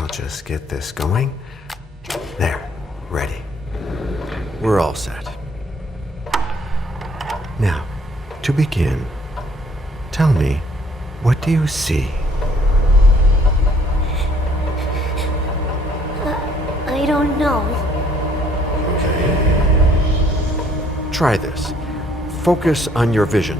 I'll just get this going. There, ready. We're all set. Now, to begin, tell me, what do you see? I don't know. Try this. Focus on your vision.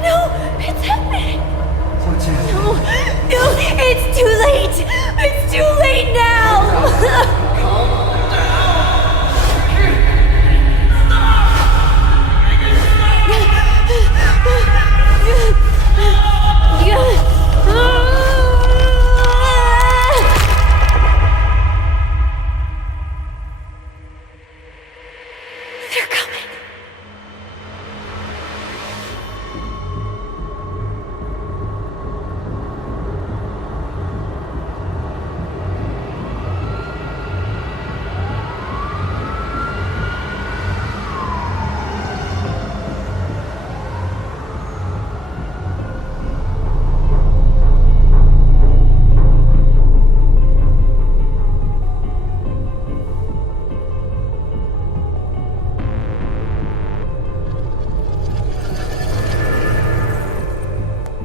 No, it's happening. What's happening? No, it's too late. It's too late now. They're coming.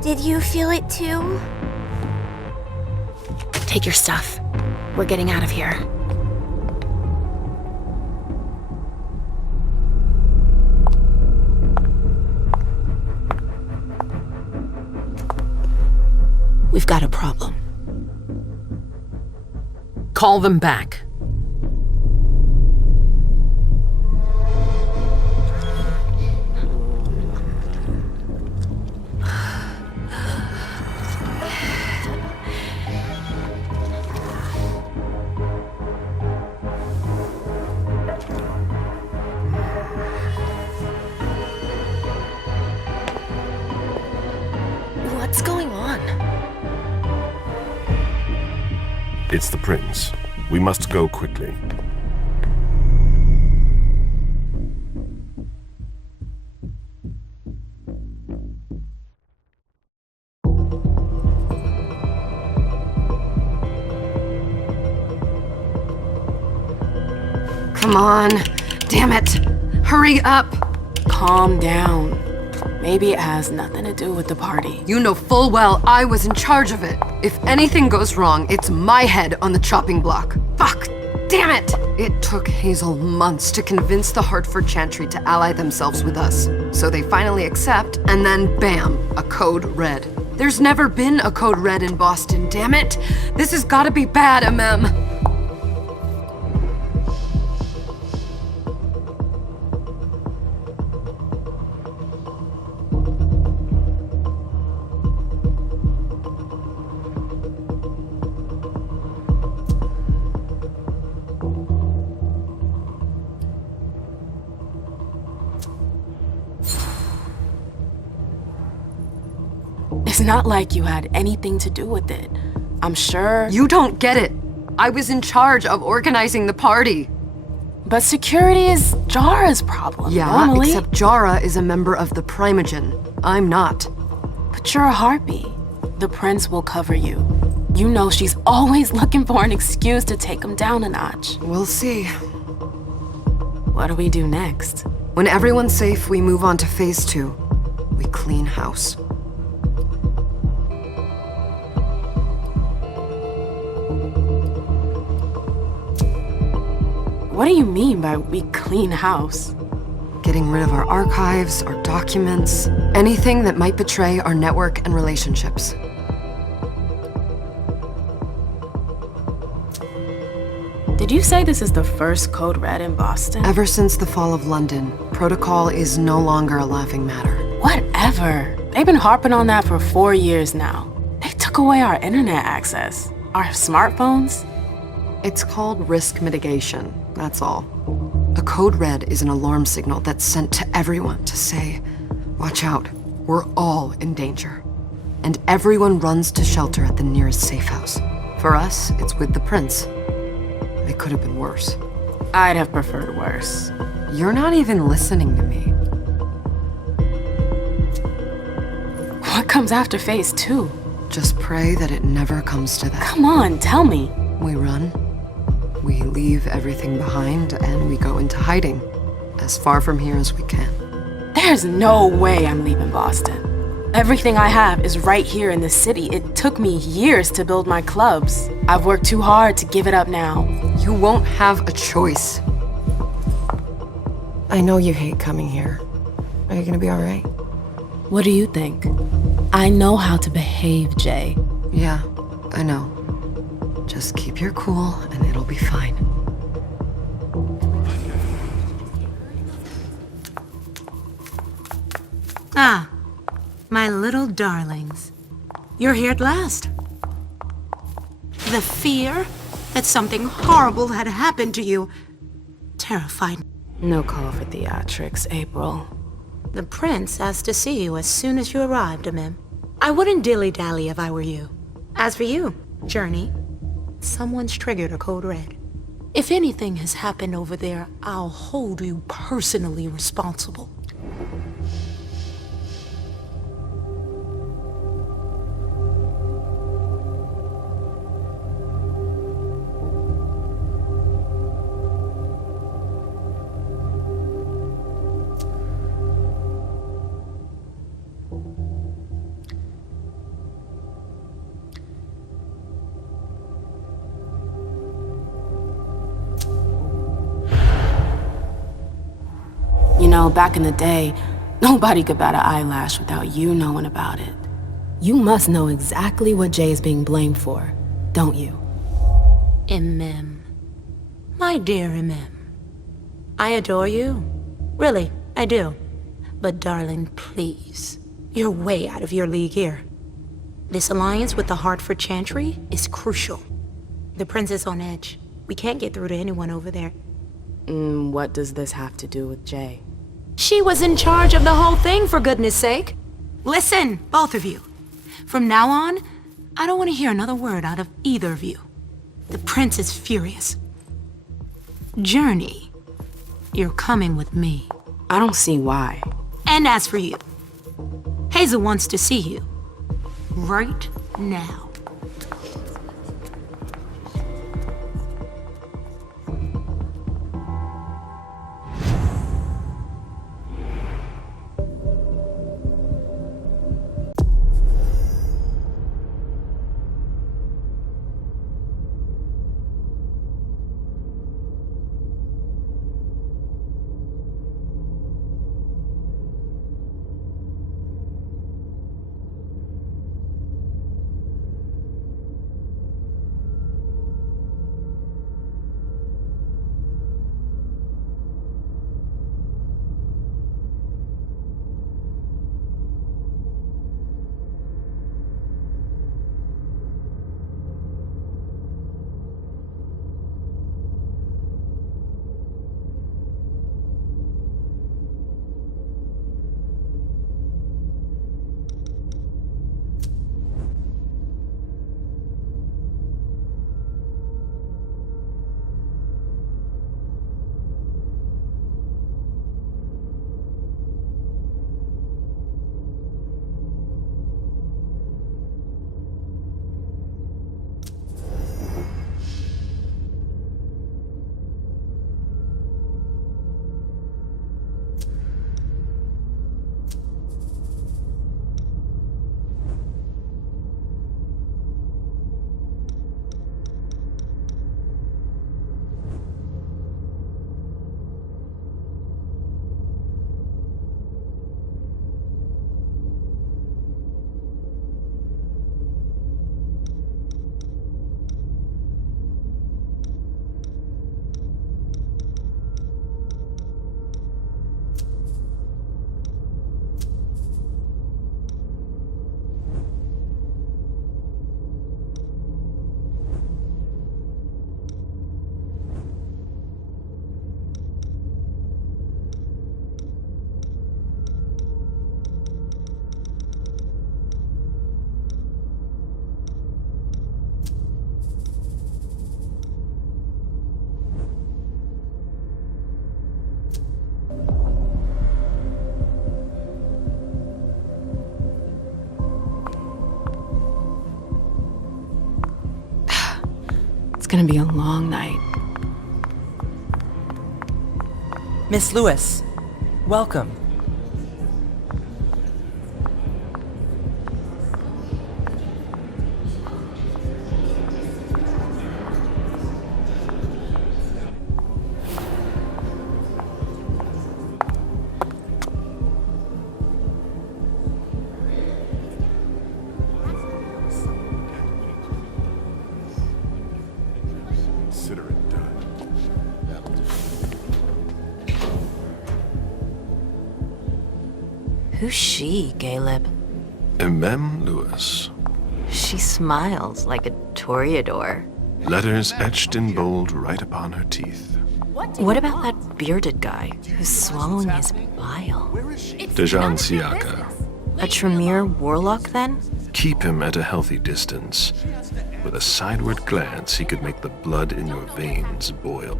Did you feel it too? Take your stuff. We're getting out of here. We've got a problem. Call them back. What's going on? It's the prince. We must go quickly. Come on. Damn it. Hurry up. Calm down. Maybe it has nothing to do with the party. You know full well I was in charge of it. If anything goes wrong, it's my head on the chopping block. Fuck! Damn it! It took Hazel months to convince the Hartford Chantry to ally themselves with us. So they finally accept, and then bam, a code red. There's never been a code red in Boston, damn it! This has gotta be bad, EMEM. It's not like you had anything to do with it. I'm sure. You don't get it. I was in charge of organizing the party. But security is Jara's problem. Yeah, normally. except Jara is a member of the Primogen. I'm not. But you're a harpy. The prince will cover you. You know she's always looking for an excuse to take him down a notch. We'll see. What do we do next? When everyone's safe, we move on to phase 2. We clean house. What do you mean by we clean house? Getting rid of our archives, our documents, anything that might betray our network and relationships. Did you say this is the first code red in Boston? Ever since the fall of London, protocol is no longer a laughing matter. Whatever. They've been harping on that for 4 years now. They took away our internet access. Our smartphones. It's called risk mitigation, that's all. A code red is an alarm signal that's sent to everyone to say, watch out, we're all in danger. And everyone runs to shelter at the nearest safe house. For us, it's with the prince. It could have been worse. I'd have preferred worse. You're not even listening to me. What comes after phase 2? Just pray that it never comes to that. Come on, tell me. We run, we leave everything behind, and we go into hiding. As far from here as we can. There's no way I'm leaving Boston. Everything I have is right here in the city. It took me years to build my clubs. I've worked too hard to give it up now. You won't have a choice. I know you hate coming here. Are you gonna be all right? What do you think? I know how to behave, Jay. Yeah, I know. Just keep your cool and it'll be fine. Ah, my little darlings. You're here at last. The fear that something horrible had happened to you terrified me. No call for theatrics, April. The prince asked to see you as soon as you arrived, EMEM. I wouldn't dilly-dally if I were you. As for you, Journey, someone's triggered a code red. If anything has happened over there, I'll hold you personally responsible. You know, back in the day, nobody could bat an eyelash without you knowing about it. You must know exactly what Jay is being blamed for, don't you? EMEM. My dear EMEM. I adore you. Really, I do. But darling, please. You're way out of your league here. This alliance with the Hartford Chantry is crucial. The prince is on edge. We can't get through to anyone over there. What does this have to do with Jay? She was in charge of the whole thing, for goodness sake. Listen, both of you. From now on, I don't want to hear another word out of either of you. The prince is furious. Journey, you're coming with me. I don't see why. And as for you, Hazel wants to see you. Right now. gonna be a long night. Miss Lewis, welcome. Consider it done. Who's she, Caleb? EMEM Lewis. She smiles like a toreador. Letters etched in bold right upon her teeth. What about that bearded guy who's swallowing his bile? Dejan Siaka. A Tremere warlock, then? Keep him at a healthy distance. With a sideward glance, he could make the blood in your veins boil.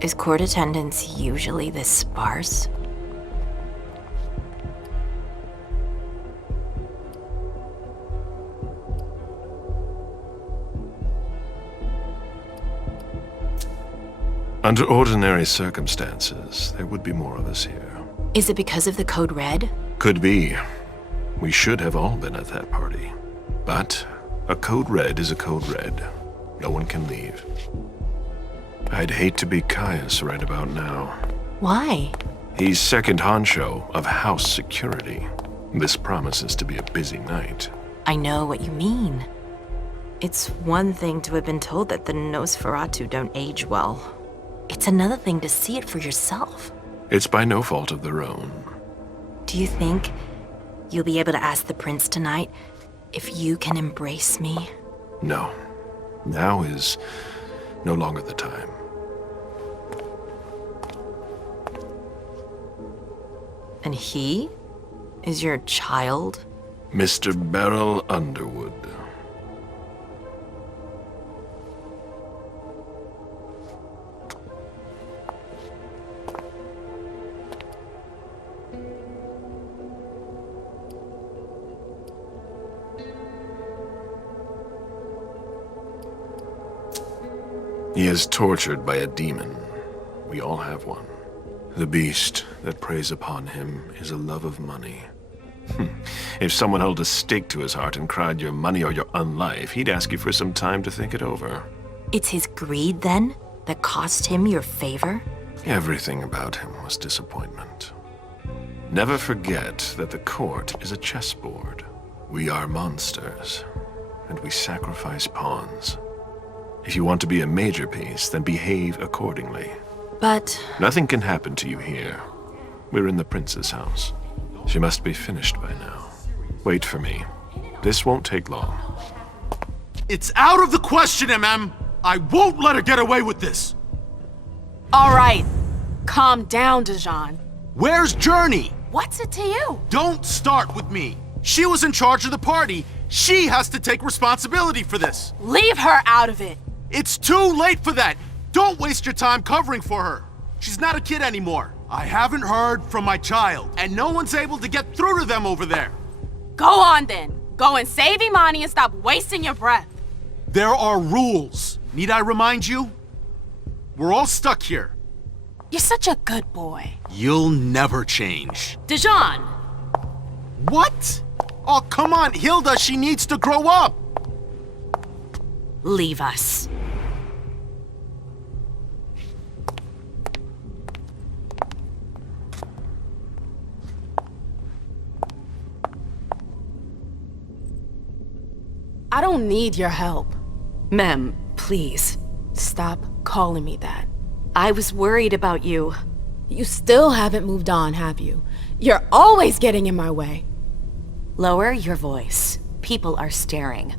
Is court attendance usually this sparse? Under ordinary circumstances, there would be more of us here. Is it because of the Code Red? Could be. We should have all been at that party. But a code red is a code red. No one can leave. I'd hate to be Caius right about now. Why? He's second honcho of house security. This promises to be a busy night. I know what you mean. It's one thing to have been told that the Nosferatu don't age well. It's another thing to see it for yourself. It's by no fault of their own. Do you think you'll be able to ask the prince tonight if you can embrace me? No. Now is no longer the time. And he is your child? Mr. Beryl Underwood. He is tortured by a demon. We all have one. The beast that preys upon him is a love of money. If someone held a stake to his heart and cried your money or your unlife, he'd ask you for some time to think it over. It's his greed, then, that cost him your favor? Everything about him was disappointment. Never forget that the court is a chessboard. We are monsters, and we sacrifice pawns. If you want to be a major piece, then behave accordingly. But Nothing can happen to you here. We're in the prince's house. She must be finished by now. Wait for me. This won't take long. It's out of the question, MM! I won't let her get away with this! All right, calm down, Dejan. Where's Journey? What's it to you? Don't start with me. She was in charge of the party. She has to take responsibility for this. Leave her out of it. It's too late for that. Don't waste your time covering for her. She's not a kid anymore. I haven't heard from my child, and no one's able to get through to them over there. Go on then. Go and save Imani and stop wasting your breath. There are rules. Need I remind you? We're all stuck here. You're such a good boy. You'll never change. Dejan! What? Oh, come on, Hilda, she needs to grow up. leave us. I don't need your help. Mem, please. Stop calling me that. I was worried about you. You still haven't moved on, have you? You're always getting in my way. Lower your voice. People are staring.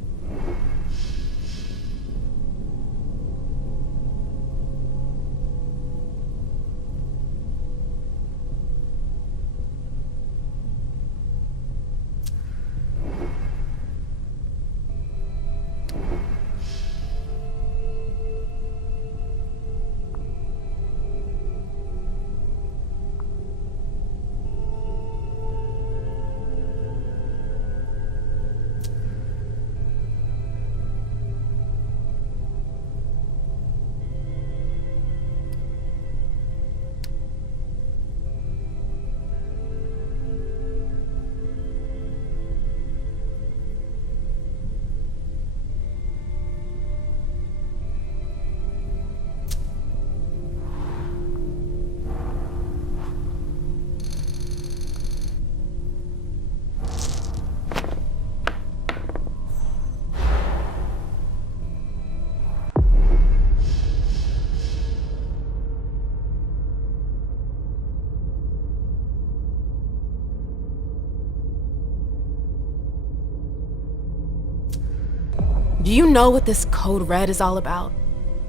Do you know what this code red is all about?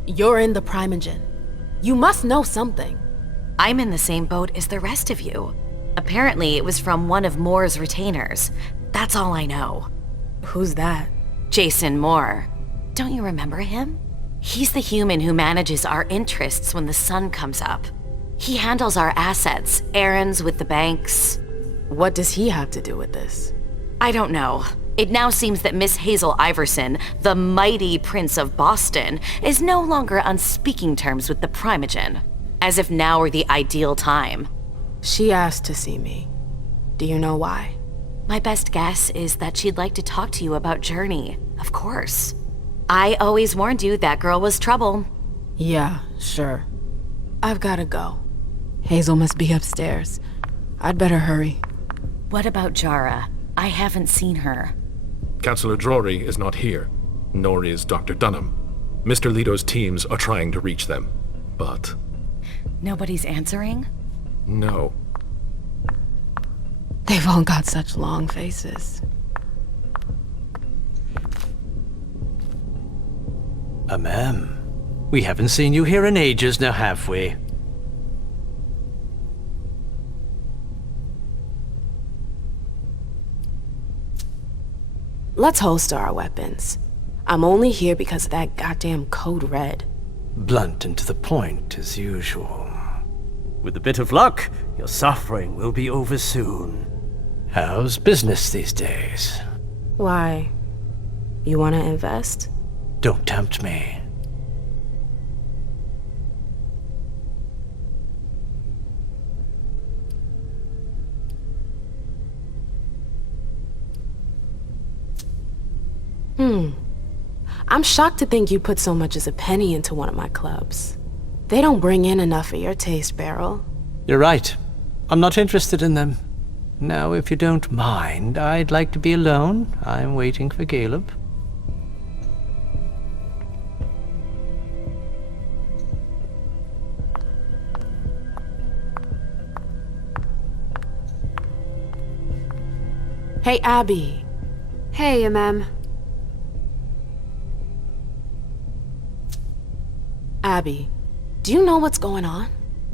You're in the Primogen. You must know something. I'm in the same boat as the rest of you. Apparently, it was from one of Moore's retainers. That's all I know. Who's that? Jason Moore. Don't you remember him? He's the human who manages our interests when the sun comes up. He handles our assets, errands with the banks. What does he have to do with this? I don't know. It now seems that Miss Hazel Iverson, the mighty Prince of Boston, is no longer on speaking terms with the Primogen, as if now were the ideal time. She asked to see me. Do you know why? My best guess is that she'd like to talk to you about Journey, of course. I always warned you that girl was trouble. Yeah, sure. I've gotta go. Hazel must be upstairs. I'd better hurry. What about Jara? I haven't seen her. Councillor Drury is not here, nor is Dr. Dunham. Mr. Leto's teams are trying to reach them, but... Nobody's answering? No. They've all got such long faces. EMEM. We haven't seen you here in ages now, have we? Let's holster our weapons. I'm only here because of that goddamn code red. Blunt and to the point, as usual. With a bit of luck, your suffering will be over soon. How's business these days? Why? You wanna invest? Don't tempt me. I'm shocked to think you put so much as a penny into one of my clubs. They don't bring in enough for your taste, Beryl. You're right. I'm not interested in them. Now, if you don't mind, I'd like to be alone. I'm waiting for Caleb. Hey, Abby. Hey, EMEM. Abby, do you know what's going on?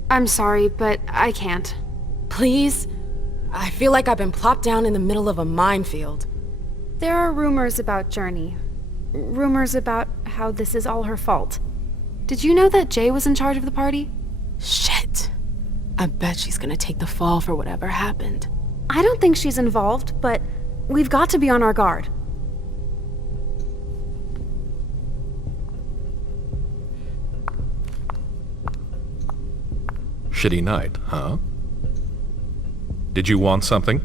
I'm sorry, but I can't. Please? I feel like I've been plopped down in the middle of a minefield. There are rumors about Journey. Rumors about how this is all her fault. Did you know that Jay was in charge of the party? Shit. I bet she's gonna take the fall for whatever happened. I don't think she's involved, but we've got to be on our guard. Shitty night, huh? Did you want something?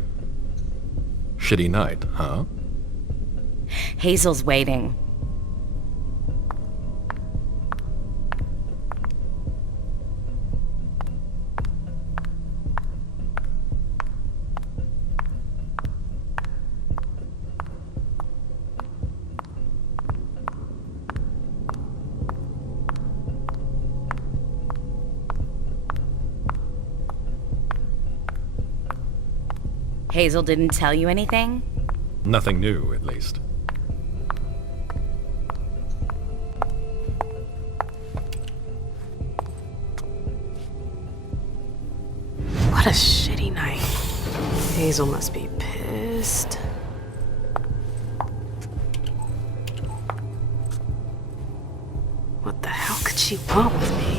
Shitty night, huh? Hazel's waiting. Hazel didn't tell you anything? Nothing new, at least. What a shitty night. Hazel must be pissed. What the hell could she want with me?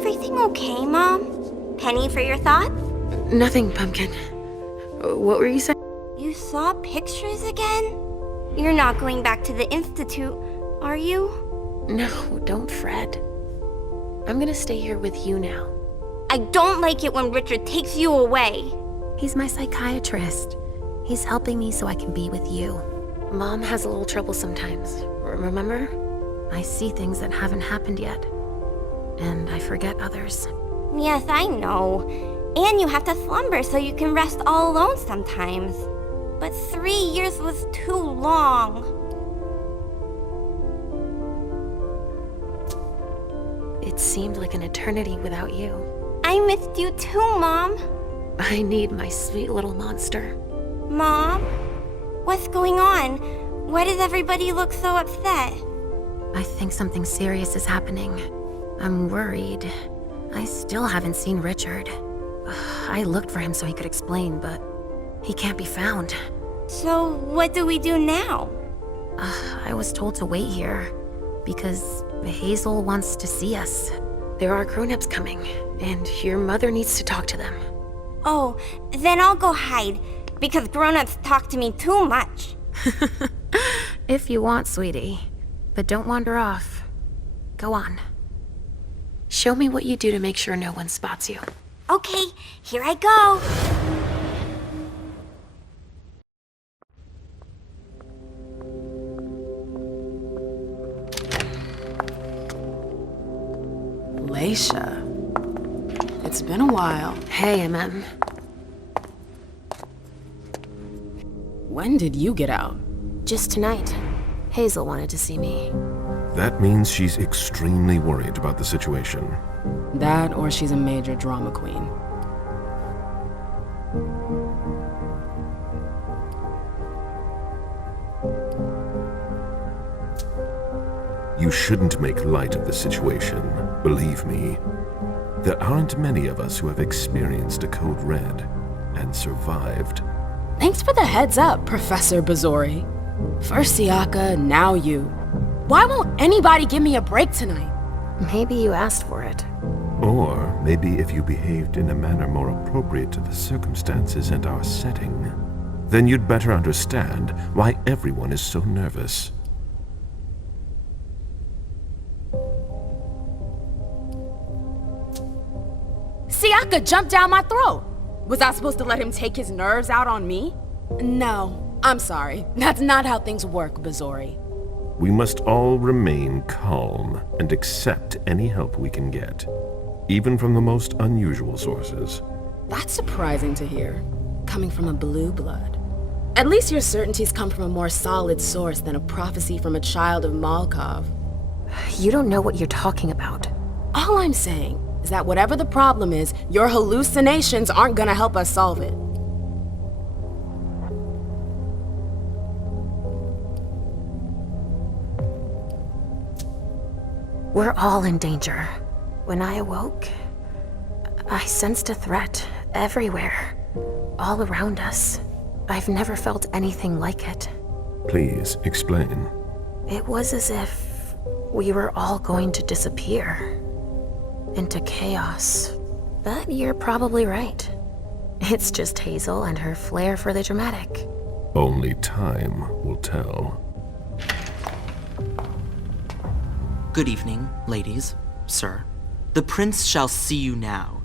everything okay, Mom? Penny for your thought? Nothing, Pumpkin. What were you saying? You saw pictures again? You're not going back to the Institute, are you? No, don't fret. I'm gonna stay here with you now. I don't like it when Richard takes you away. He's my psychiatrist. He's helping me so I can be with you. Mom has a little trouble sometimes, remember? I see things that haven't happened yet. And I forget others. Yes, I know. And you have to slumber so you can rest all alone sometimes. But 3 years was too long. It seemed like an eternity without you. I missed you too, Mom. I need my sweet little monster. Mom? What's going on? Why does everybody look so upset? I think something serious is happening. I'm worried. I still haven't seen Richard. I looked for him so he could explain, but he can't be found. So what do we do now? I was told to wait here because Hazel wants to see us. There are grown-ups coming, and your mother needs to talk to them. Oh, then I'll go hide, because grown-ups talk to me too much. If you want, sweetie. But don't wander off. Go on. Show me what you do to make sure no one spots you. Okay, here I go. Leisha. It's been a while. Hey, EMEM. When did you get out? Just tonight. Hazel wanted to see me. That means she's extremely worried about the situation. That or she's a major drama queen. You shouldn't make light of the situation. Believe me, there aren't many of us who have experienced a code red and survived. Thanks for the heads up, Professor Bazori. First Siaka, now you. Why won't anybody give me a break tonight? Maybe you asked for it. Or maybe if you behaved in a manner more appropriate to the circumstances and our setting, then you'd better understand why everyone is so nervous. Siaka jumped down my throat. Was I supposed to let him take his nerves out on me? No, I'm sorry. That's not how things work, Bazori. We must all remain calm and accept any help we can get, even from the most unusual sources. That's surprising to hear, coming from a blue blood. At least your certainties come from a more solid source than a prophecy from a child of Malkov. You don't know what you're talking about. All I'm saying is that whatever the problem is, your hallucinations aren't gonna help us solve it. We're all in danger. When I awoke, I sensed a threat everywhere, all around us. I've never felt anything like it. Please explain. It was as if we were all going to disappear into chaos. But you're probably right. It's just Hazel and her flair for the dramatic. Only time will tell. Good evening, ladies, sir. The prince shall see you now.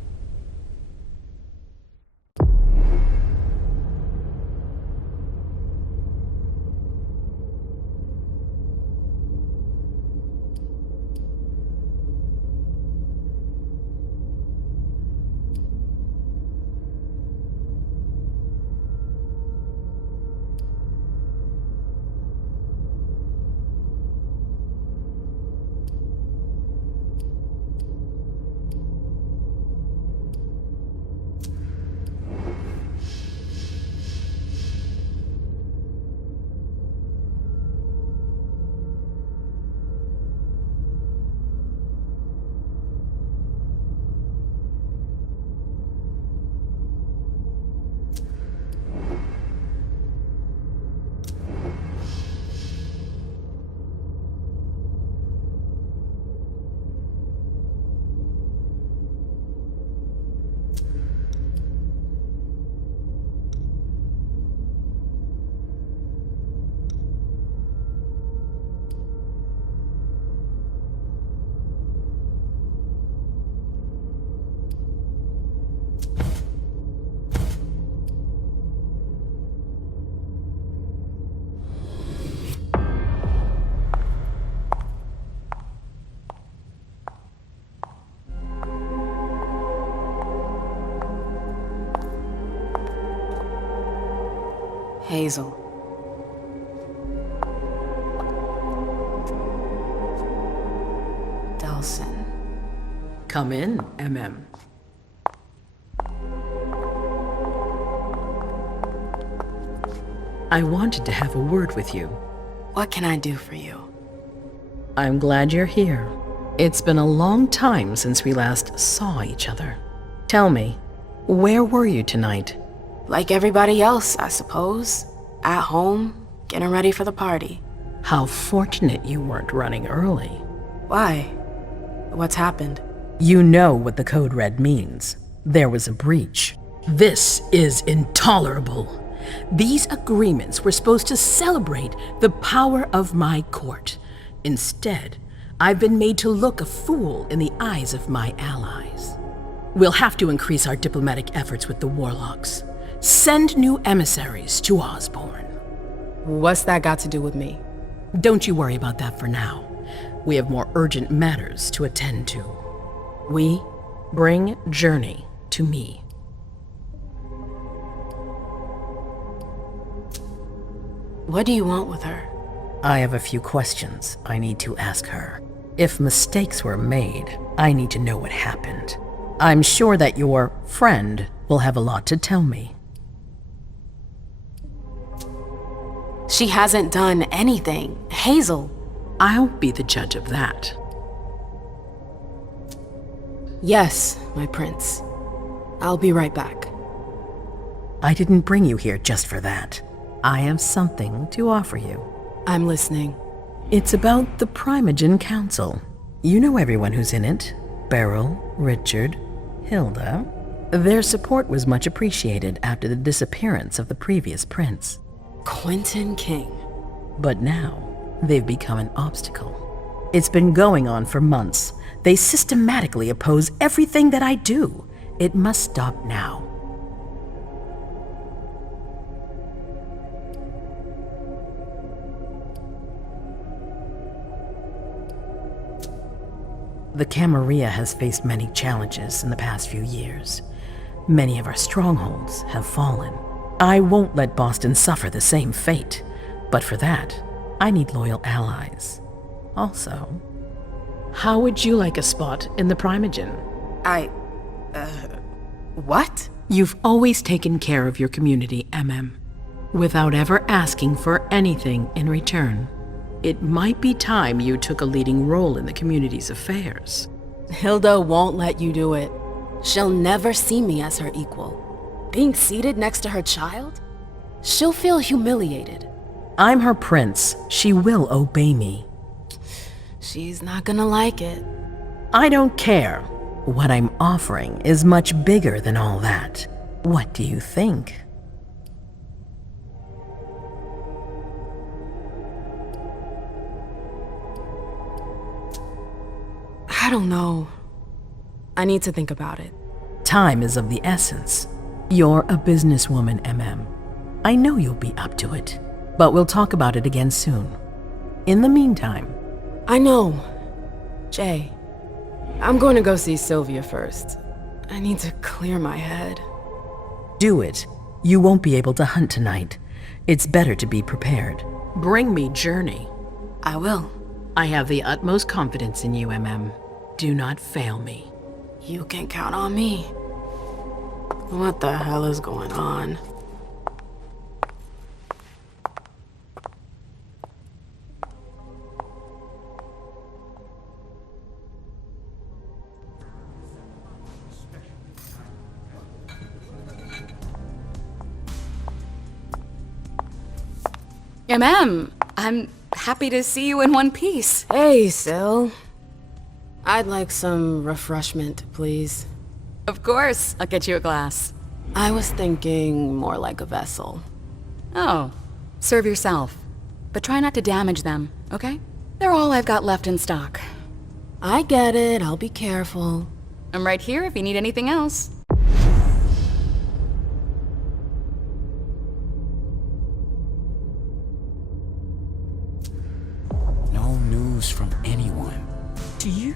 Hazel. Delson. Come in, EMEM. I wanted to have a word with you. What can I do for you? I'm glad you're here. It's been a long time since we last saw each other. Tell me, where were you tonight? Like everybody else, I suppose. At home, getting ready for the party. How fortunate you weren't running early. Why? What's happened? You know what the code red means. There was a breach. This is intolerable. These agreements were supposed to celebrate the power of my court. Instead, I've been made to look a fool in the eyes of my allies. We'll have to increase our diplomatic efforts with the warlocks. Send new emissaries to Osborne. What's that got to do with me? Don't you worry about that for now. We have more urgent matters to attend to. We bring Journey to me. What do you want with her? I have a few questions I need to ask her. If mistakes were made, I need to know what happened. I'm sure that your friend will have a lot to tell me. She hasn't done anything. Hazel. I'll be the judge of that. Yes, my prince. I'll be right back. I didn't bring you here just for that. I have something to offer you. I'm listening. It's about the Primogen Council. You know everyone who's in it. Beryl, Richard, Hilda. Their support was much appreciated after the disappearance of the previous prince. Quentin King. But now, they've become an obstacle. It's been going on for months. They systematically oppose everything that I do. It must stop now. The Camarilla has faced many challenges in the past few years. Many of our strongholds have fallen. I won't let Boston suffer the same fate, but for that, I need loyal allies. Also, how would you like a spot in the Primogen? What? You've always taken care of your community, EMEM, without ever asking for anything in return. It might be time you took a leading role in the community's affairs. Hilda won't let you do it. She'll never see me as her equal. Being seated next to her child? She'll feel humiliated. I'm her prince. She will obey me. She's not gonna like it. I don't care. What I'm offering is much bigger than all that. What do you think? I don't know. I need to think about it. Time is of the essence. You're a businesswoman, EMEM. I know you'll be up to it, but we'll talk about it again soon. In the meantime... I know. Jay, I'm going to go see Sylvia first. I need to clear my head. Do it. You won't be able to hunt tonight. It's better to be prepared. Bring me Journey. I will. I have the utmost confidence in you, EMEM. Do not fail me. You can count on me. What the hell is going on? EMEM, I'm happy to see you in one piece. Hey, Syl. I'd like some refreshment, please. Of course, I'll get you a glass. I was thinking more like a vessel. Oh, serve yourself. But try not to damage them, okay? They're all I've got left in stock. I get it, I'll be careful. I'm right here if you need anything else. No news from anyone. Do you?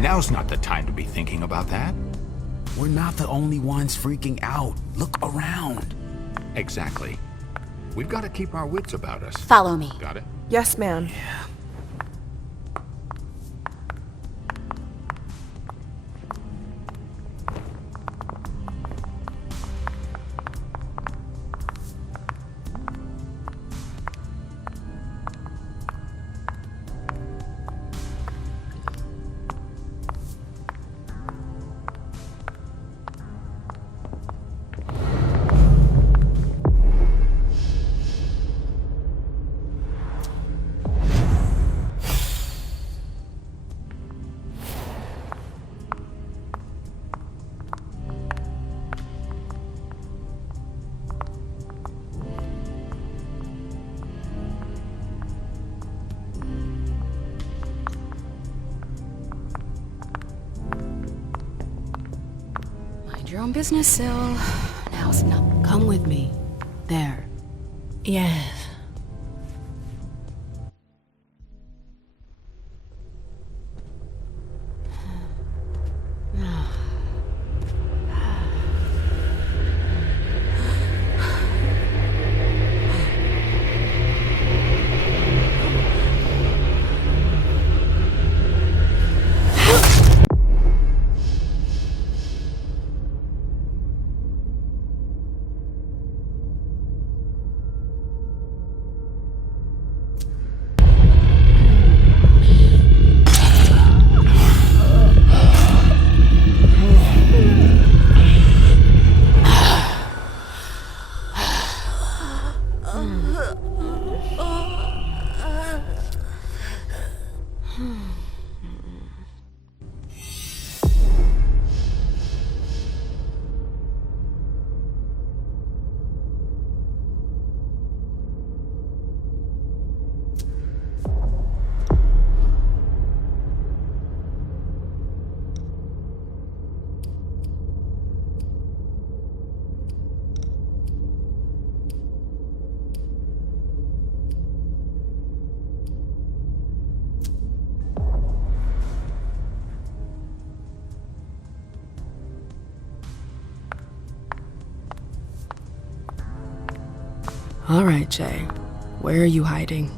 Now's not the time to be thinking about that. We're not the only ones freaking out. Look around. Exactly. We've got to keep our wits about us. Follow me. Got it? Yes, ma'am. Your own business, Syl. Now's not. Come with me. There. Yes. All right, Jay. Where are you hiding?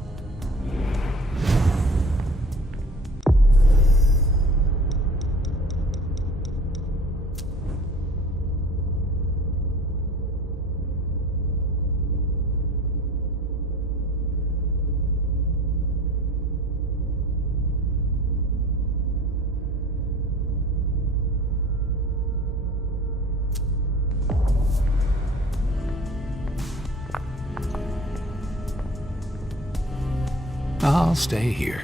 I'll stay here.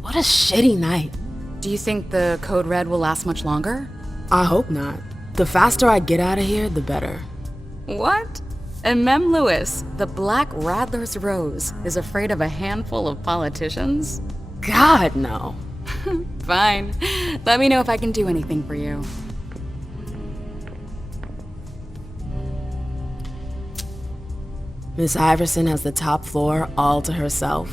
What a shitty night. Do you think the code red will last much longer? I hope not. The faster I get out of here, the better. What? EMEM Lewis, the Black Rattler's Rose, is afraid of a handful of politicians? God, no. Fine. Let me know if I can do anything for you. Miss Iverson has the top floor all to herself.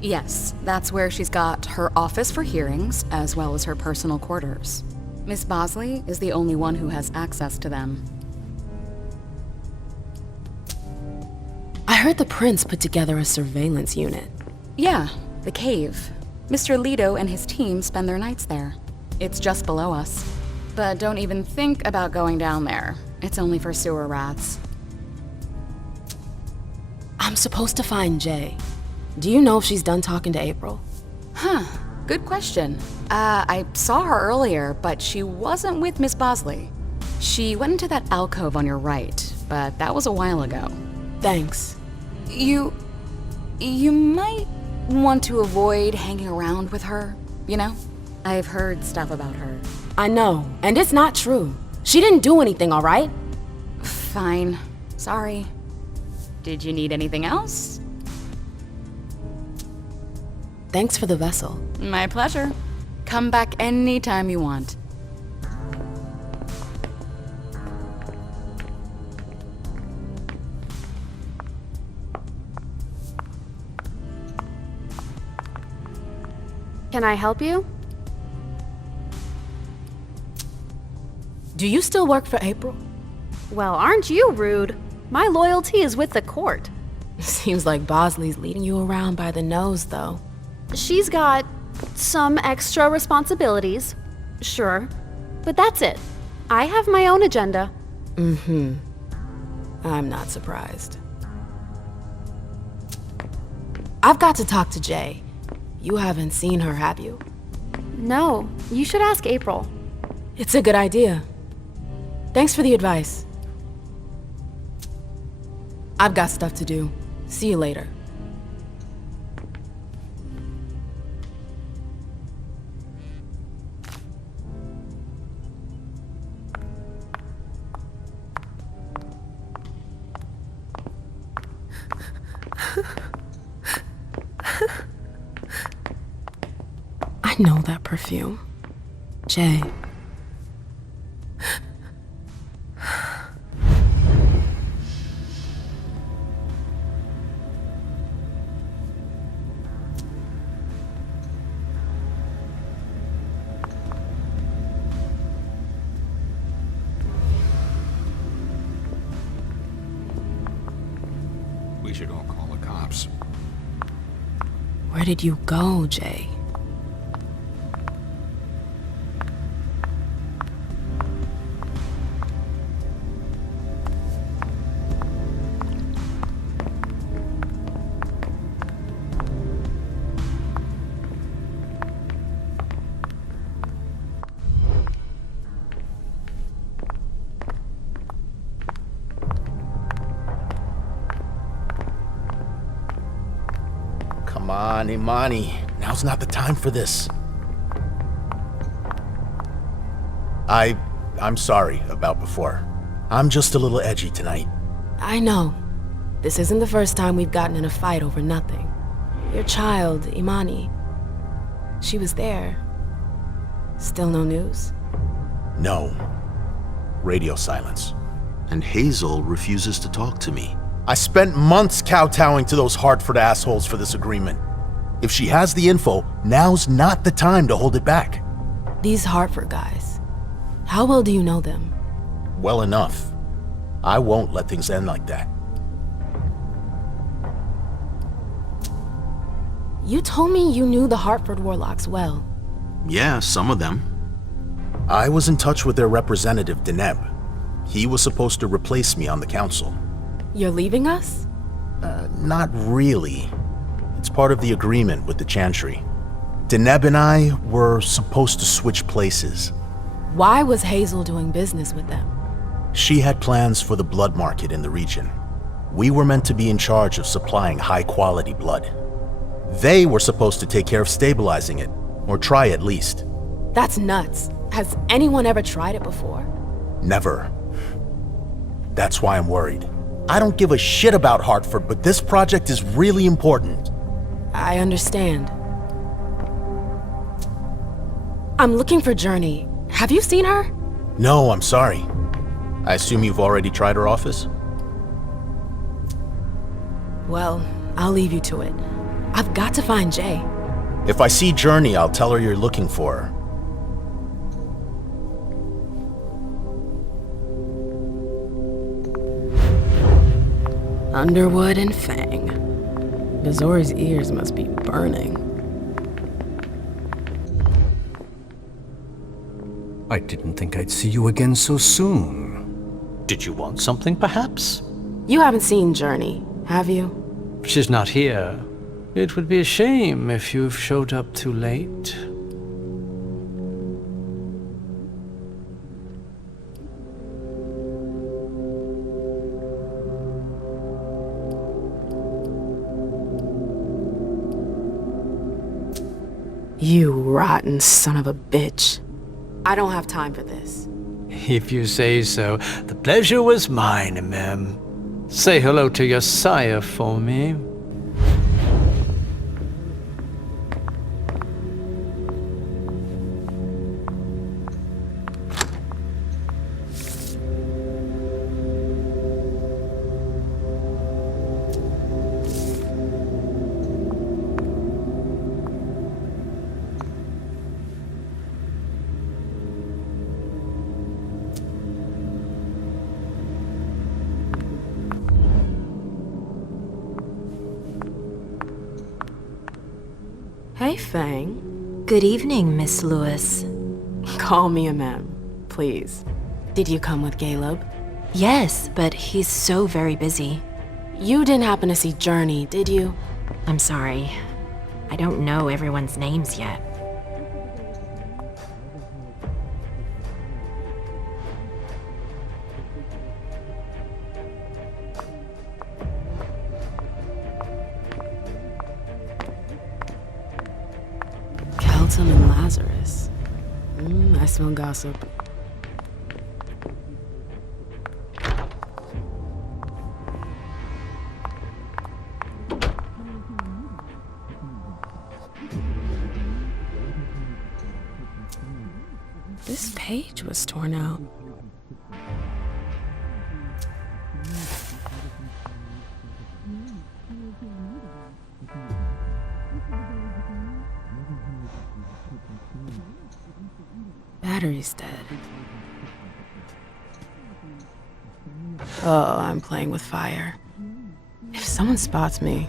Yes, that's where she's got her office for hearings, as well as her personal quarters. Miss Bosley is the only one who has access to them. I heard the prince put together a surveillance unit. Yeah, the cave. Mr. Leto and his team spend their nights there. It's just below us. But don't even think about going down there. It's only for sewer rats. I'm supposed to find Jay. Do you know if she's done talking to April? Huh, good question. I saw her earlier, but she wasn't with Miss Bosley. She went into that alcove on your right, but that was a while ago. Thanks. You might want to avoid hanging around with her, you know? I've heard stuff about her. I know, and it's not true. She didn't do anything, all right? Fine. Sorry. Did you need anything else? Thanks for the vessel. My pleasure. Come back anytime you want. Can I help you? Do you still work for April? Well, aren't you rude? My loyalty is with the court. Seems like Bosley's leading you around by the nose, though. She's got some extra responsibilities, sure, but that's it. I have my own agenda. Mm-hmm. I'm not surprised. I've got to talk to Jay. You haven't seen her, have you? No, you should ask April. It's a good idea. Thanks for the advice. I've got stuff to do. See you later. I know that perfume. Jay. We should all call the cops. Where did you go, Jay? Come on, Imani. Now's not the time for this. I'm sorry about before. I'm just a little edgy tonight. I know. This isn't the first time we've gotten in a fight over nothing. Your child, Imani. She was there. Still no news? No. Radio silence. And Hazel refuses to talk to me. I spent months kowtowing to those Hartford assholes for this agreement. If she has the info, now's not the time to hold it back. These Hartford guys. How well do you know them? Well enough. I won't let things end like that. You told me you knew the Hartford Warlocks well. Yeah, some of them. I was in touch with their representative, Deneb. He was supposed to replace me on the council. You're leaving us? Not really. It's part of the agreement with the Chantry. Deneb and I were supposed to switch places. Why was Hazel doing business with them? She had plans for the blood market in the region. We were meant to be in charge of supplying high-quality blood. They were supposed to take care of stabilizing it, or try at least. That's nuts. Has anyone ever tried it before? Never. That's why I'm worried. I don't give a shit about Hartford, but this project is really important. I understand. I'm looking for Journey. Have you seen her? No, I'm sorry. I assume you've already tried her office? Well, I'll leave you to it. I've got to find Jay. If I see Journey, I'll tell her you're looking for her. Underwood and Fang. Bazori's ears must be burning. I didn't think I'd see you again so soon. Did you want something, perhaps? You haven't seen Journey, have you? She's not here. It would be a shame if you've showed up too late. You rotten son of a bitch. I don't have time for this. If you say so. The pleasure was mine, EMEM. Say hello to your sire for me. Hey, Fang. Good evening, Miss Lewis. Call me EMEM, please. Did you come with Caleb? Yes, but he's so very busy. You didn't happen to see Journey, did you? I'm sorry. I don't know everyone's names yet. Kelton and Lazarus. I smell gossip. This page was torn out. Battery's dead. Oh, I'm playing with fire. If someone spots me...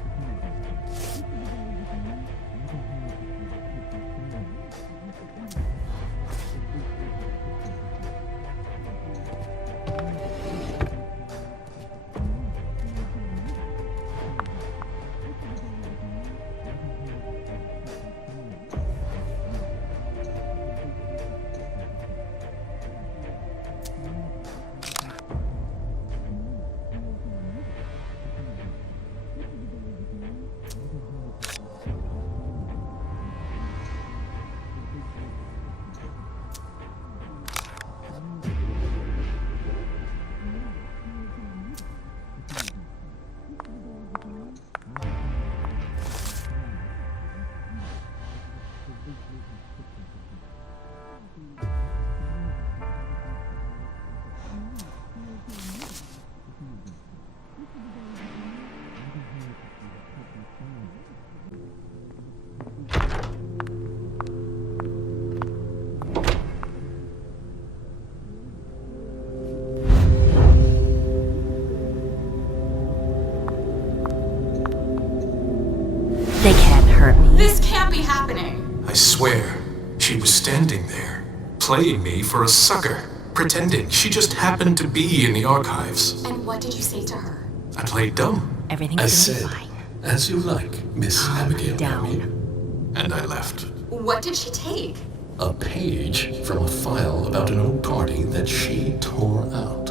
They can't hurt me. This can't be happening. I swear, she was standing there, playing me for a sucker, pretending she just happened to be in the archives. And what did you say to her? I played dumb. Everything's gonna be fine. As you like, Miss Abigail. Down. And I left. What did she take? A page from a file about an old party that she tore out.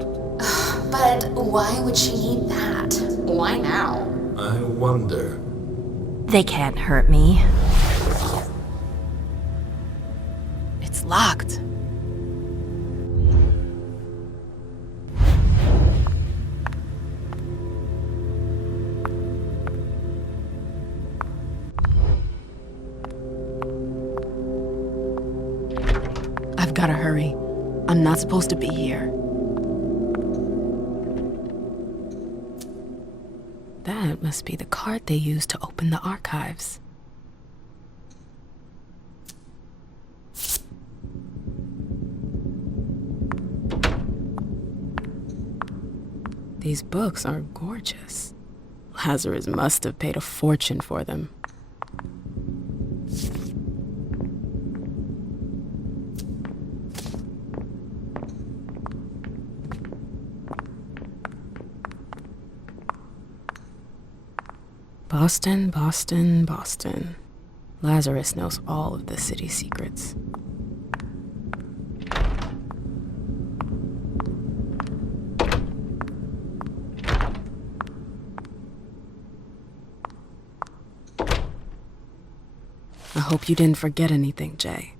But why would she need that? Why now? I wonder. They can't hurt me. It's locked. I've gotta hurry. I'm not supposed to be here. That must be the card they used to open the archives. These books are gorgeous. Lazarus must have paid a fortune for them. Boston, Boston, Boston. Lazarus knows all of the city's secrets. I hope you didn't forget anything, Jay.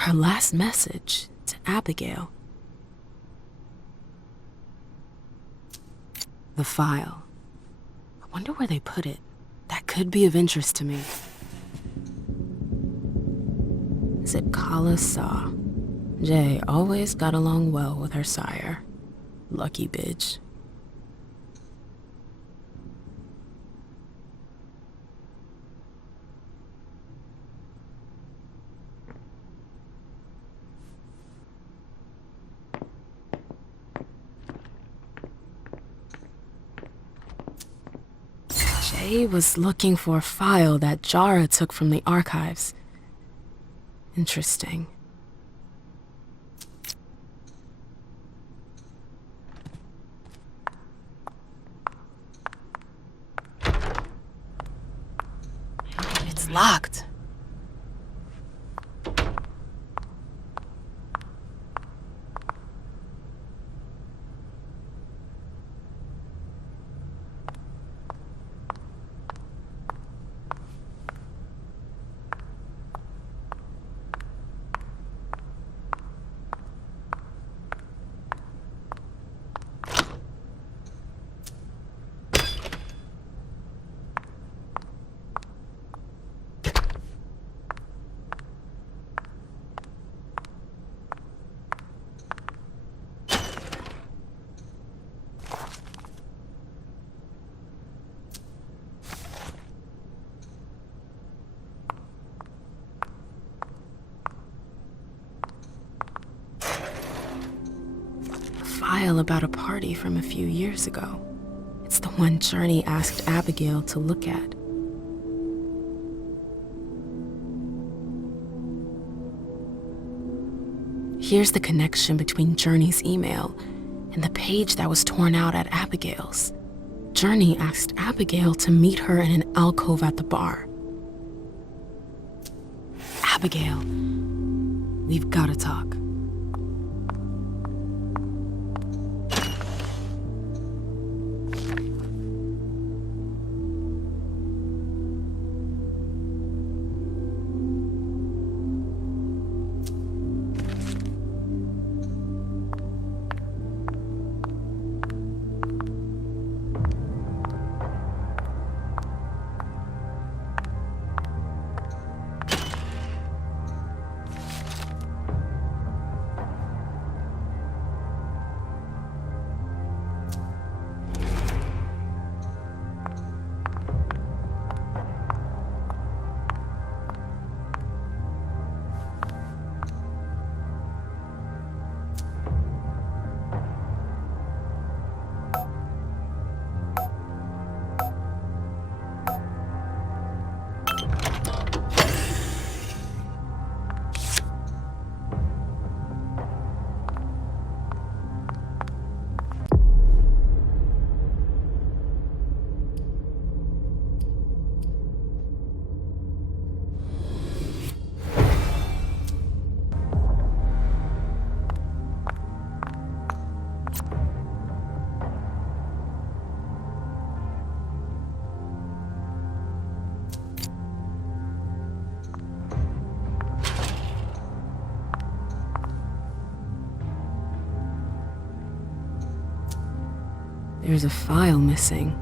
Her last message to Abigail. The file. I wonder where they put it. That could be of interest to me. Zip Kala saw. Jay always got along well with her sire. Lucky bitch. Jay was looking for a file that Jara took from the archives. Interesting. It's locked. File about a party from a few years ago. It's the one Journey asked Abigail to look at. Here's the connection between Journey's email and the page that was torn out at Abigail's. Journey asked Abigail to meet her in an alcove at the bar. Abigail, we've got to talk. There's a file missing.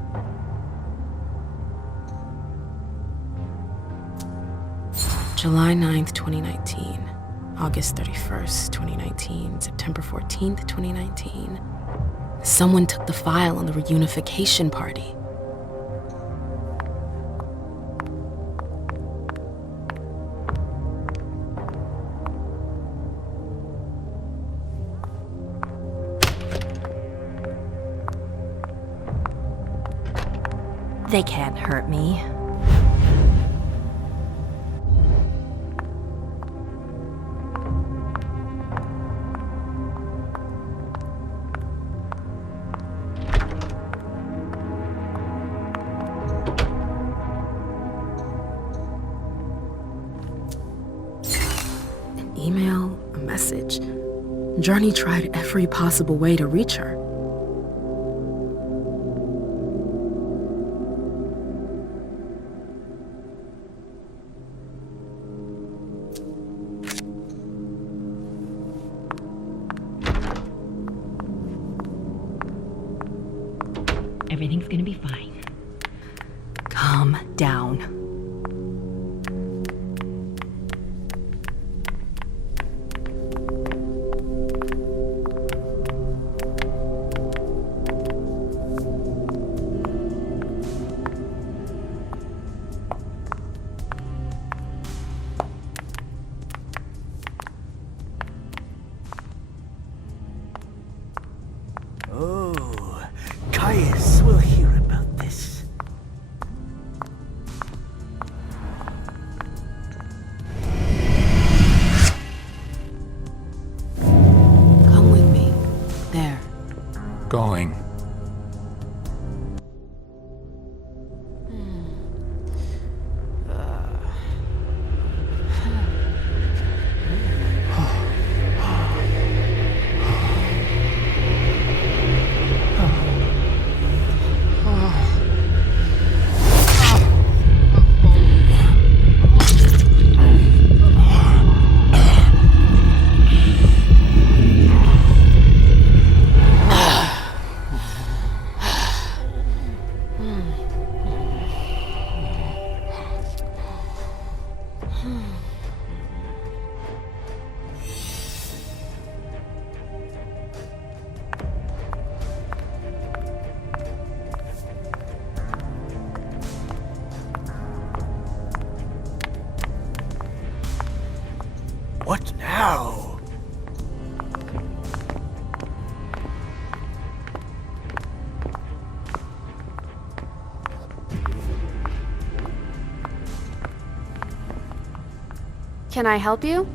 July 9th, 2019. August 31st, 2019. September 14th, 2019. Someone took the file on the reunification party. They can't hurt me. An email, a message. Journey tried every possible way to reach her. gonna be fine. Calm down. Oh, Caius will hear about this. Come with me. There. Going. What now? Can I help you?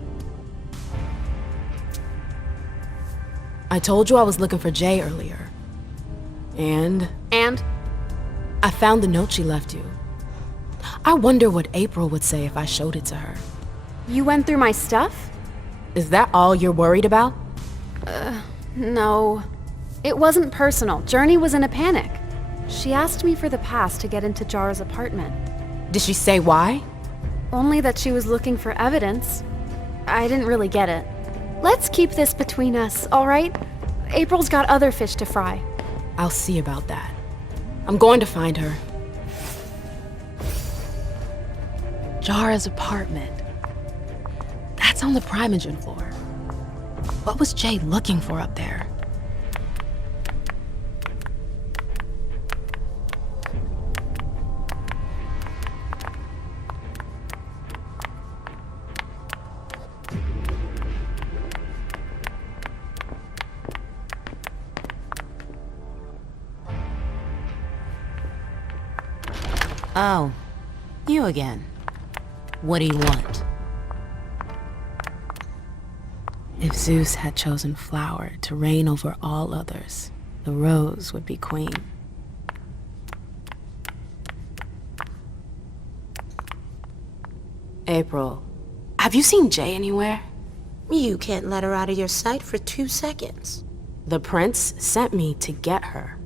I told you I was looking for Jay earlier. And? I found the note she left you. I wonder what April would say if I showed it to her. You went through my stuff? Is that all you're worried about? No. It wasn't personal. Journey was in a panic. She asked me for the pass to get into Jara's apartment. Did she say why? Only that she was looking for evidence. I didn't really get it. Let's keep this between us, all right? April's got other fish to fry. I'll see about that. I'm going to find her. Jara's apartment. That's on the Primogen floor. What was Jay looking for up there? Oh, you again. What do you want? If Zeus had chosen flower to reign over all others, the rose would be queen. April, have you seen Jay anywhere? You can't let her out of your sight for 2 seconds. The prince sent me to get her.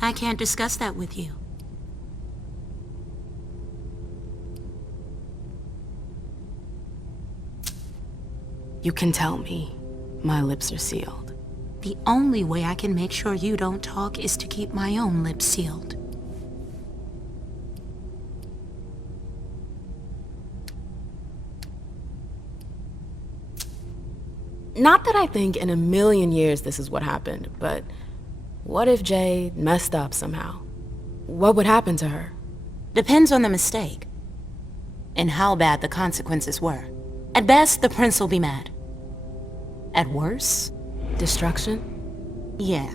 I can't discuss that with you. You can tell me. My lips are sealed. The only way I can make sure you don't talk is to keep my own lips sealed. Not that I think in a million years this is what happened, but what if Jay messed up somehow? What would happen to her? Depends on the mistake. And how bad the consequences were. At best, the prince will be mad. At worst, destruction? Yeah.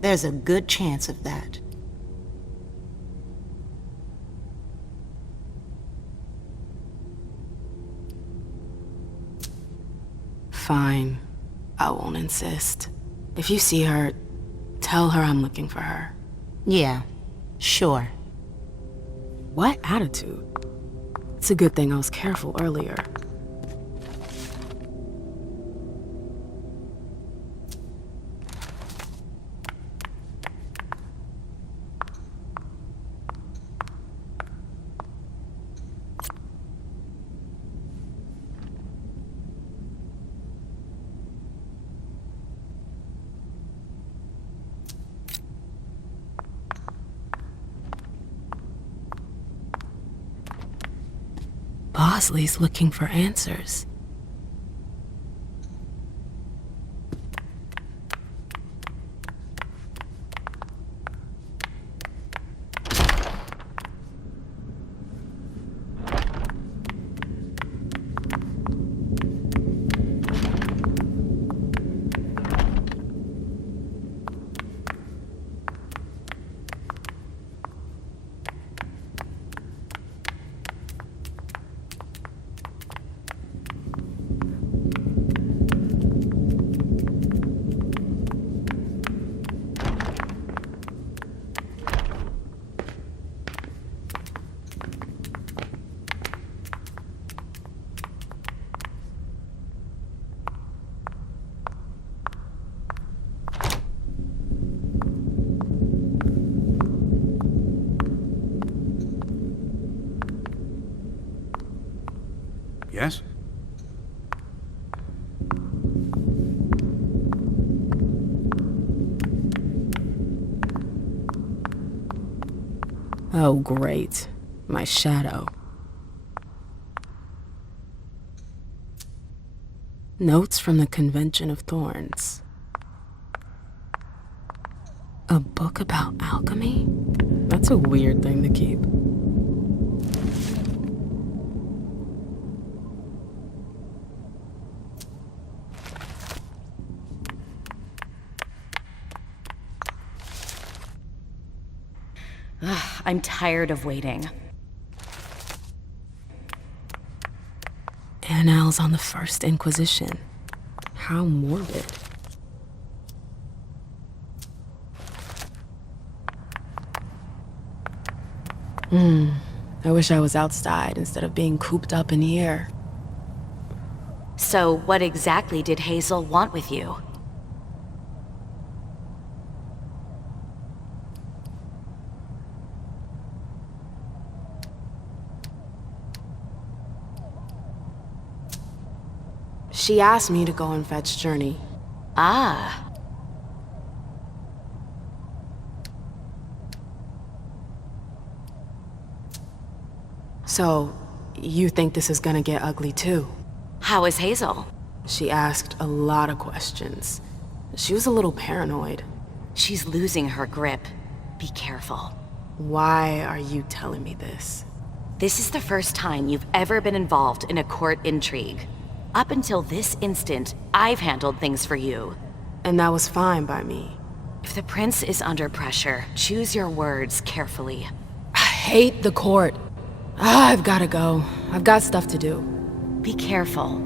There's a good chance of that. Fine. I won't insist. If you see her, tell her I'm looking for her. Yeah, sure. What attitude? It's a good thing I was careful earlier. Bosley's looking for answers. Yes? Oh, great. My shadow. Notes from the Convention of Thorns. A book about alchemy? That's a weird thing to keep. Ugh, I'm tired of waiting. Annals on the First Inquisition. How morbid. I wish I was outside instead of being cooped up in here. So, what exactly did Hazel want with you? She asked me to go and fetch Journey. Ah. So, you think this is gonna get ugly too? How is Hazel? She asked a lot of questions. She was a little paranoid. She's losing her grip. Be careful. Why are you telling me this? This is the first time you've ever been involved in a court intrigue. Up until this instant, I've handled things for you. And that was fine by me. If the prince is under pressure, choose your words carefully. I hate the court. I've gotta go. I've got stuff to do. Be careful.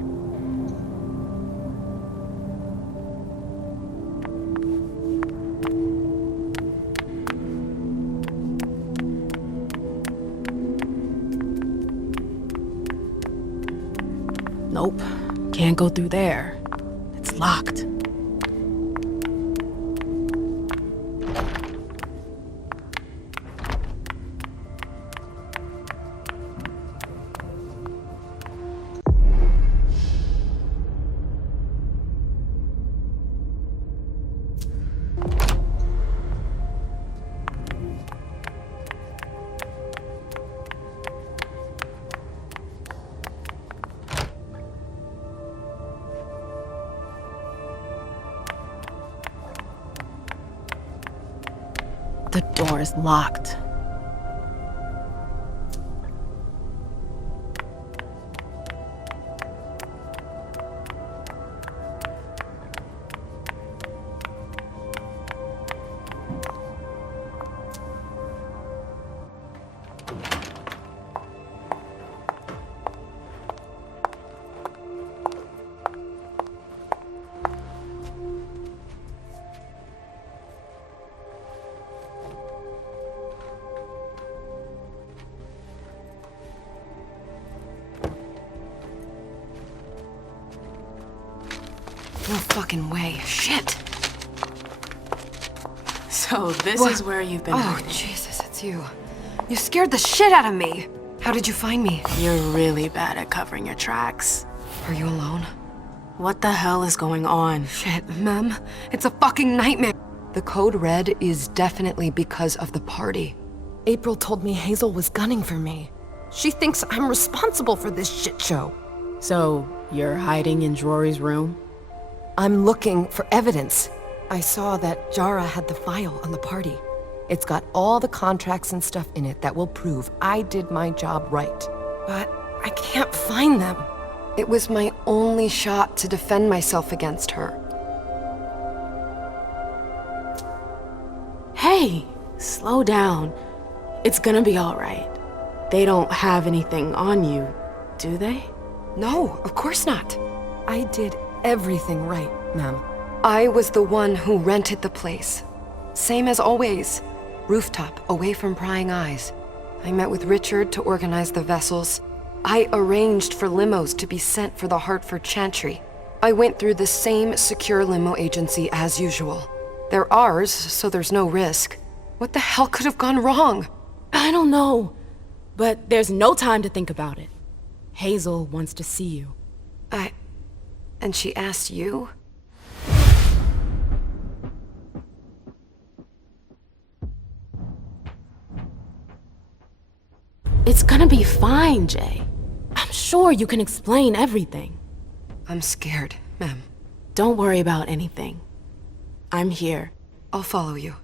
Nope. Can't go through there. It's locked. The door is locked. No fucking way. Shit! So this is where you've been Oh, hiding. Jesus, it's you. You scared the shit out of me! How did you find me? You're really bad at covering your tracks. Are you alone? What the hell is going on? Shit, Mem. It's a fucking nightmare. The code red is definitely because of the party. April told me Hazel was gunning for me. She thinks I'm responsible for this shit show. So, you're hiding in Rory's room? I'm looking for evidence. I saw that Jara had the file on the party. It's got all the contracts and stuff in it that will prove I did my job right. But I can't find them. It was my only shot to defend myself against her. Hey, slow down. It's gonna be alright. They don't have anything on you, do they? No, of course not. I did everything right, ma'am. I was the one who rented the place. Same as always. Rooftop, away from prying eyes. I met with Richard to organize the vessels. I arranged for limos to be sent for the Hartford Chantry. I went through the same secure limo agency as usual. They're ours, so there's no risk. What the hell could have gone wrong? I don't know, but there's no time to think about it. Hazel wants to see you. And she asked you? It's gonna be fine, Jay. I'm sure you can explain everything. I'm scared, ma'am. Don't worry about anything. I'm here. I'll follow you.